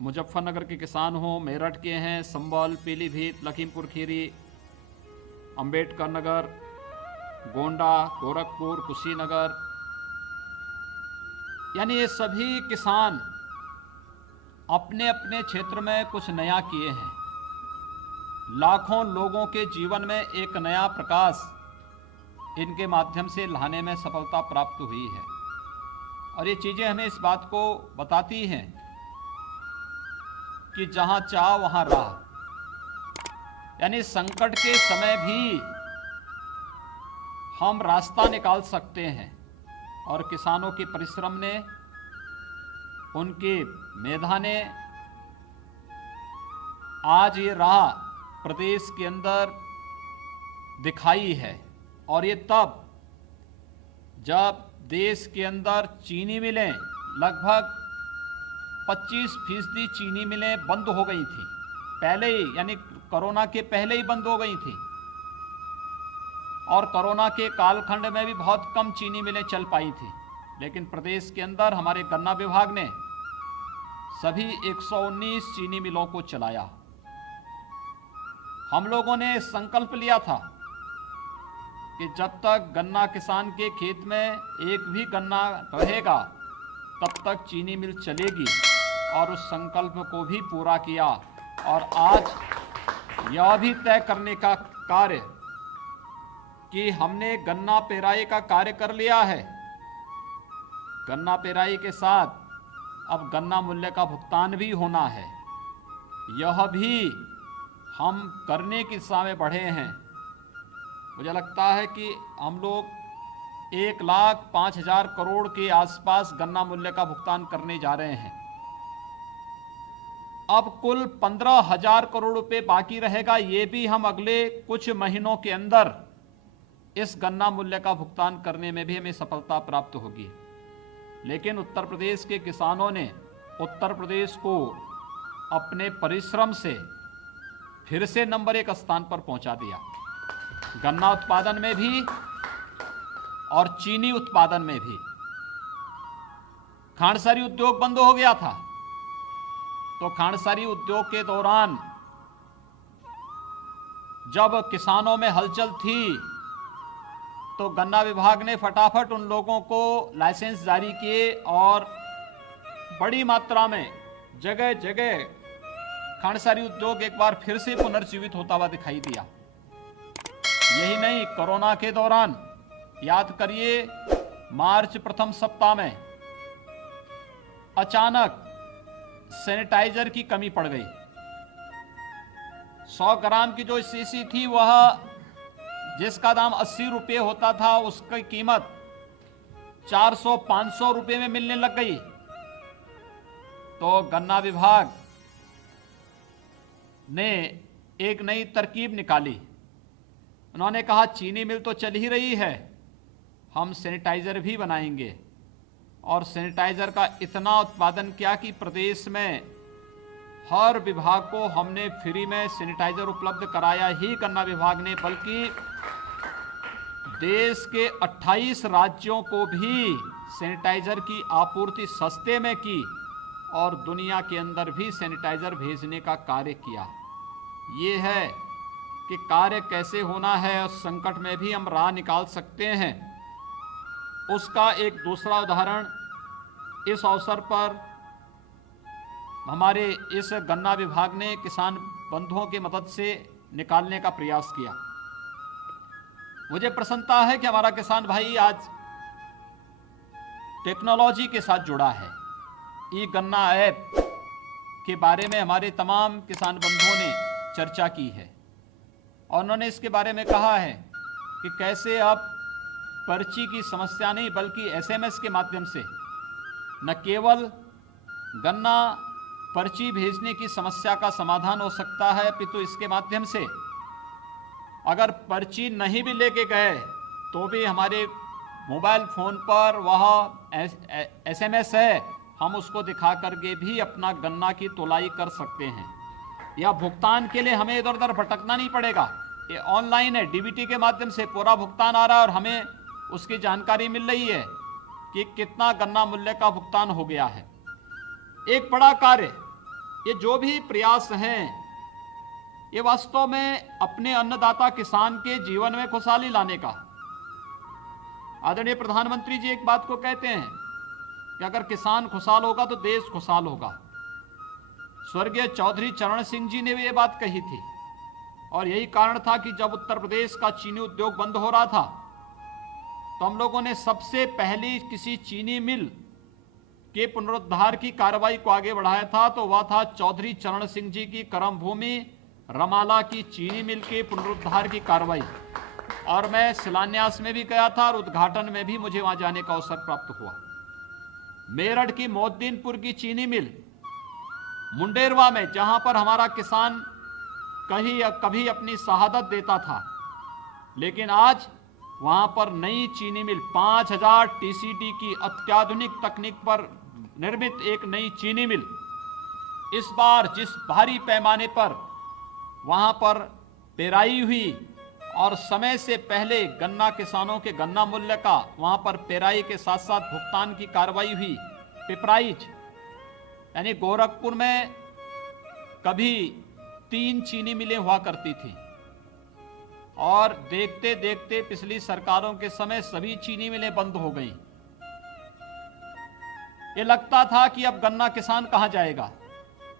मुजफ्फरनगर के किसान हों, मेरठ के हैं, संभल, पीलीभीत, लखीमपुर खीरी, अंबेडकर नगर, गोंडा, गोरखपुर, कुशीनगर, यानी ये सभी किसान अपने अपने क्षेत्र में कुछ नया किए हैं। लाखों लोगों के जीवन में एक नया प्रकाश इनके माध्यम से लाने में सफलता प्राप्त हुई है। और ये चीज़ें हमें इस बात को बताती हैं कि जहां चाह वहां राह, यानी संकट के समय भी हम रास्ता निकाल सकते हैं। और किसानों के परिश्रम ने, उनके मेधा ने आज ये राह प्रदेश के अंदर दिखाई है। और ये तब जब देश के अंदर चीनी मिलें, लगभग 25% चीनी मिलें बंद हो गई थी पहले ही, यानी कोरोना के पहले ही बंद हो गई थी। और कोरोना के कालखंड में भी बहुत कम चीनी मिलें चल पाई थी। लेकिन प्रदेश के अंदर हमारे गन्ना विभाग ने सभी 119 चीनी मिलों को चलाया। हम लोगों ने संकल्प लिया था कि जब तक गन्ना किसान के खेत में एक भी गन्ना रहेगा तब तक चीनी मिल चलेगी, और उस संकल्प को भी पूरा किया। और आज यह भी तय करने का कार्य कि हमने गन्ना पेराई का कार्य कर लिया है। गन्ना पेराई के साथ अब गन्ना मूल्य का भुगतान भी होना है। यह भी हम करने की दिशा में बढ़े हैं। मुझे लगता है कि हम लोग 1,05,000 करोड़ के आसपास गन्ना मूल्य का भुगतान करने जा रहे हैं। अब कुल 15,000 करोड़ रुपए बाकी रहेगा। ये भी हम अगले कुछ महीनों के अंदर इस गन्ना मूल्य का भुगतान करने में भी हमें सफलता प्राप्त होगी। लेकिन उत्तर प्रदेश के किसानों ने उत्तर प्रदेश को अपने परिश्रम से फिर से नंबर 1 स्थान पर पहुंचा दिया, गन्ना उत्पादन में भी और चीनी उत्पादन में भी। खांडसारी उद्योग बंद हो गया था, तो खांडसारी उद्योग के दौरान जब किसानों में हलचल थी तो गन्ना विभाग ने फटाफट उन लोगों को लाइसेंस जारी किए और बड़ी मात्रा में जगह जगह खांडसारी उद्योग एक बार फिर से पुनर्जीवित होता हुआ दिखाई दिया। यही नहीं, कोरोना के दौरान याद करिए, मार्च प्रथम सप्ताह में अचानक सैनिटाइजर की कमी पड़ गई। 100 ग्राम की जो शीशी थी, वह जिसका दाम 80 रुपये होता था, उसकी कीमत 400-500 रुपये में मिलने लग गई। तो गन्ना विभाग ने एक नई तरकीब निकाली। उन्होंने कहा चीनी मिल तो चल ही रही है, हम सैनिटाइजर भी बनाएंगे। और सैनिटाइजर का इतना उत्पादन किया कि प्रदेश में हर विभाग को हमने फ्री में सैनिटाइजर उपलब्ध कराया ही गन्ना विभाग ने, बल्कि देश के 28 राज्यों को भी सैनिटाइजर की आपूर्ति सस्ते में की और दुनिया के अंदर भी सैनिटाइजर भेजने का कार्य किया। ये है कि कार्य कैसे होना है और संकट में भी हम राह निकाल सकते हैं। उसका एक दूसरा उदाहरण इस अवसर पर हमारे इस गन्ना विभाग ने किसान बंधुओं की मदद से निकालने का प्रयास किया। मुझे प्रसन्नता है कि हमारा किसान भाई आज टेक्नोलॉजी के साथ जुड़ा है। ई गन्ना ऐप के बारे में हमारे तमाम किसान बंधुओं ने चर्चा की है और उन्होंने इसके बारे में कहा है कि कैसे अब पर्ची की समस्या नहीं बल्कि एसएमएस के माध्यम से न केवल गन्ना पर्ची भेजने की समस्या का समाधान हो सकता है, अपितु इसके माध्यम से अगर पर्ची नहीं भी लेके गए तो भी हमारे मोबाइल फ़ोन पर वह एसएमएस है, हम उसको दिखा करके भी अपना गन्ना की तोलाई कर सकते हैं। या भुगतान के लिए हमें इधर उधर भटकना नहीं पड़ेगा, ये ऑनलाइन है, डीबीटी के माध्यम से पूरा भुगतान आ रहा है और हमें उसकी जानकारी मिल रही है कि कितना गन्ना मूल्य का भुगतान हो गया है। एक बड़ा कार्य ये जो भी प्रयास हैं ये वास्तव में अपने अन्नदाता किसान के जीवन में खुशहाली लाने का। आदरणीय प्रधानमंत्री जी एक बात को कहते हैं कि अगर किसान खुशहाल होगा तो देश खुशहाल होगा। स्वर्गीय चौधरी चरण सिंह जी ने भी ये बात कही थी और यही कारण था कि जब उत्तर प्रदेश का चीनी उद्योग बंद हो रहा था तो हम लोगों ने सबसे पहली किसी चीनी मिल के पुनरुद्धार की कार्रवाई को आगे बढ़ाया था, तो वह था चौधरी चरण सिंह जी की कर्मभूमि रमाला की चीनी मिल के पुनरुद्धार की कार्रवाई। और मैं शिलान्यास में भी गया था और उद्घाटन में भी मुझे वहां जाने का अवसर प्राप्त हुआ। मेरठ की मोहद्दीनपुर की चीनी मिल, मुंडेरवा में जहां पर हमारा किसान कहीं या कभी अपनी शहादत देता था, लेकिन आज वहां पर नई चीनी मिल 5000 टीसीडी की अत्याधुनिक तकनीक पर निर्मित एक नई चीनी मिल इस बार जिस भारी पैमाने पर वहां पर पेराई हुई और समय से पहले गन्ना किसानों के गन्ना मूल्य का वहां पर पेराई के साथ साथ भुगतान की कार्रवाई हुई। पिपराइच यानी गोरखपुर में कभी 3 चीनी मिलें हुआ करती थी और देखते देखते पिछली सरकारों के समय सभी चीनी मिलें बंद हो गई। ये लगता था कि अब गन्ना किसान कहां जाएगा,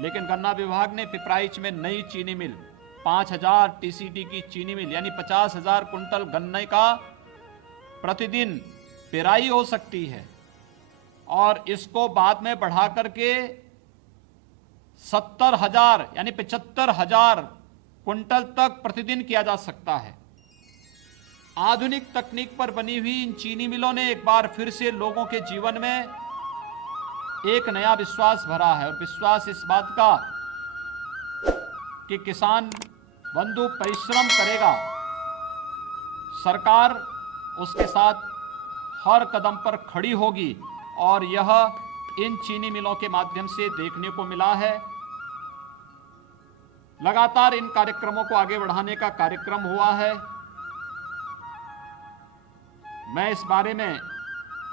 लेकिन गन्ना विभाग ने पिपराइच में नई चीनी मिल 5000 टीसीडी की चीनी मिल यानी 50,000 कुंटल गन्ने का प्रतिदिन पेराई हो सकती है और इसको बाद में बढ़ा करके 70,000 यानी 75,000 कुंटल तक प्रतिदिन किया जा सकता है। आधुनिक तकनीक पर बनी हुई इन चीनी मिलों ने एक बार फिर से लोगों के जीवन में एक नया विश्वास भरा है और विश्वास इस बात का कि किसान बंधु परिश्रम करेगा, सरकार उसके साथ हर कदम पर खड़ी होगी और यह इन चीनी मिलों के माध्यम से देखने को मिला है। लगातार इन कार्यक्रमों को आगे बढ़ाने का कार्यक्रम हुआ है। मैं इस बारे में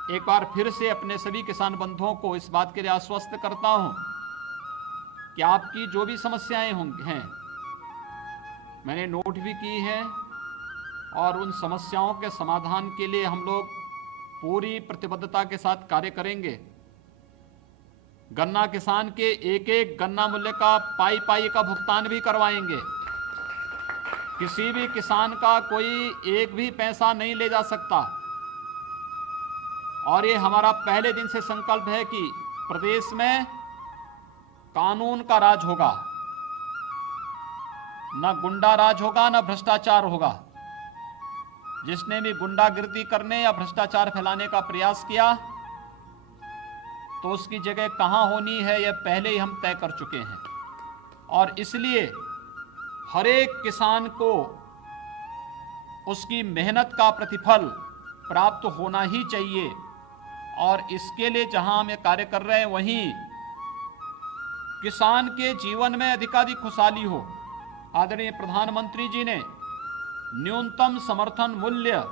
एक बार फिर से अपने सभी किसान बंधुओं को इस बात के लिए आश्वस्त करता हूं कि आपकी जो भी समस्याएं हैं मैंने नोट भी की है और उन समस्याओं के समाधान के लिए हम लोग पूरी प्रतिबद्धता के साथ कार्य करेंगे। गन्ना किसान के एक एक गन्ना मूल्य का पाई पाई का भुगतान भी करवाएंगे। किसी भी किसान का कोई एक भी पैसा नहीं ले जा सकता और ये हमारा पहले दिन से संकल्प है कि प्रदेश में कानून का राज होगा, न गुंडा राज होगा न भ्रष्टाचार होगा। जिसने भी गुंडागिर्दी करने या भ्रष्टाचार फैलाने का प्रयास किया तो उसकी जगह कहां होनी है यह पहले ही हम तय कर चुके हैं और इसलिए हर एक किसान को उसकी मेहनत का प्रतिफल प्राप्त होना ही चाहिए और इसके लिए जहां हम ये कार्य कर रहे हैं वहीं किसान के जीवन में अधिकाधिक खुशहाली हो। आदरणीय प्रधानमंत्री जी ने न्यूनतम समर्थन मूल्य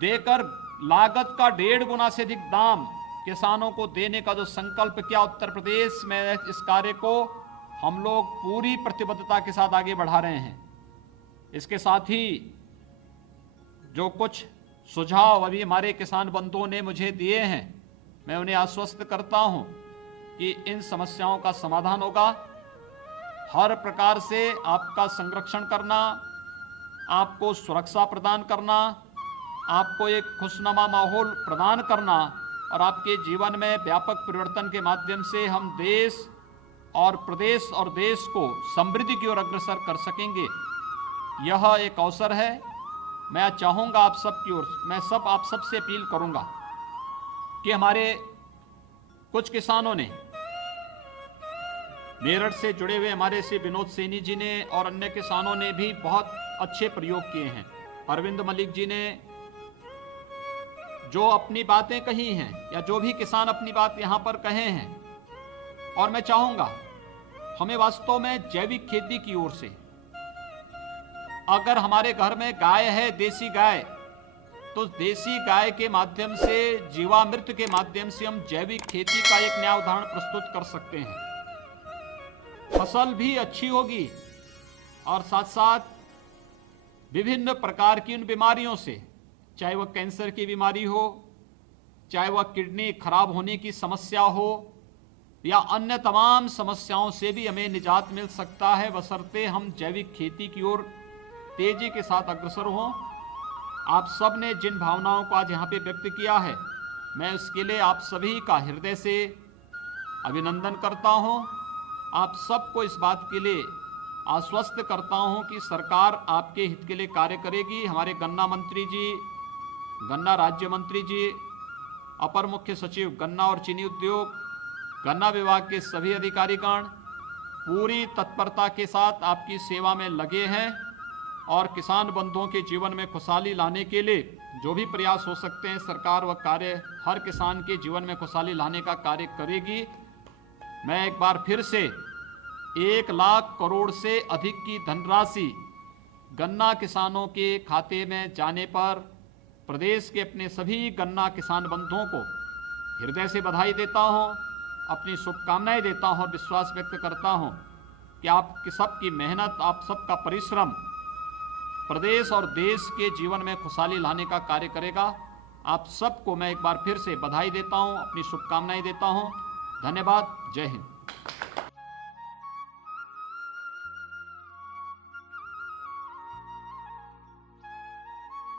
देकर लागत का 1.5 गुना से अधिक दाम किसानों को देने का जो संकल्प किया उत्तर प्रदेश में, इस कार्य को हम लोग पूरी प्रतिबद्धता के साथ आगे बढ़ा रहे हैं। इसके साथ ही जो कुछ सुझाव अभी हमारे किसान बंधुओं ने मुझे दिए हैं, मैं उन्हें आश्वस्त करता हूं कि इन समस्याओं का समाधान होगा। हर प्रकार से आपका संरक्षण करना, आपको सुरक्षा प्रदान करना, आपको एक खुशनुमा माहौल प्रदान करना और आपके जीवन में व्यापक परिवर्तन के माध्यम से हम देश और प्रदेश और देश को समृद्धि की ओर अग्रसर कर सकेंगे। यह एक अवसर है। मैं चाहूँगा आप सब की ओर, मैं आप सबसे अपील करूँगा कि हमारे कुछ किसानों ने, मेरठ से जुड़े हुए हमारे से विनोद सैनी जी ने और अन्य किसानों ने भी बहुत अच्छे प्रयोग किए हैं। अरविंद मलिक जी ने जो अपनी बातें कही हैं या जो भी किसान अपनी बात यहाँ पर कहे हैं, और मैं चाहूँगा हमें वास्तव में जैविक खेती की ओर से, अगर हमारे घर में गाय है देसी गाय, तो देसी गाय के माध्यम से, जीवामृत के माध्यम से हम जैविक खेती का एक नया उदाहरण प्रस्तुत कर सकते हैं। फसल भी अच्छी होगी और साथ साथ विभिन्न प्रकार की उन बीमारियों से, चाहे वह कैंसर की बीमारी हो, चाहे वह किडनी खराब होने की समस्या हो या अन्य तमाम समस्याओं से भी हमें निजात मिल सकता है, बशर्ते हम जैविक खेती की ओर तेजी के साथ अग्रसर हों। आप सब ने जिन भावनाओं को आज यहाँ पे व्यक्त किया है, मैं उसके लिए आप सभी का हृदय से अभिनंदन करता हूँ। आप सबको इस बात के लिए आश्वस्त करता हूँ कि सरकार आपके हित के लिए कार्य करेगी। हमारे गन्ना मंत्री जी, गन्ना राज्य मंत्री जी, अपर मुख्य सचिव गन्ना और चीनी उद्योग, गन्ना विभाग के सभी अधिकारीगण पूरी तत्परता के साथ आपकी सेवा में लगे हैं और किसान बंधुओं के जीवन में खुशहाली लाने के लिए जो भी प्रयास हो सकते हैं, सरकार वह कार्य हर किसान के जीवन में खुशहाली लाने का कार्य करेगी। मैं एक बार फिर से 1 लाख करोड़ से अधिक की धनराशि गन्ना किसानों के खाते में जाने पर प्रदेश के अपने सभी गन्ना किसान बंधुओं को हृदय से बधाई देता हूं, अपनी शुभकामनाएं देता हूं और विश्वास व्यक्त करता हूं कि आप सबकी मेहनत, आप सबका परिश्रम प्रदेश और देश के जीवन में खुशहाली लाने का कार्य करेगा। आप सबको मैं एक बार फिर से बधाई देता हूं, अपनी शुभकामनाएं देता हूं। धन्यवाद। जय हिंद।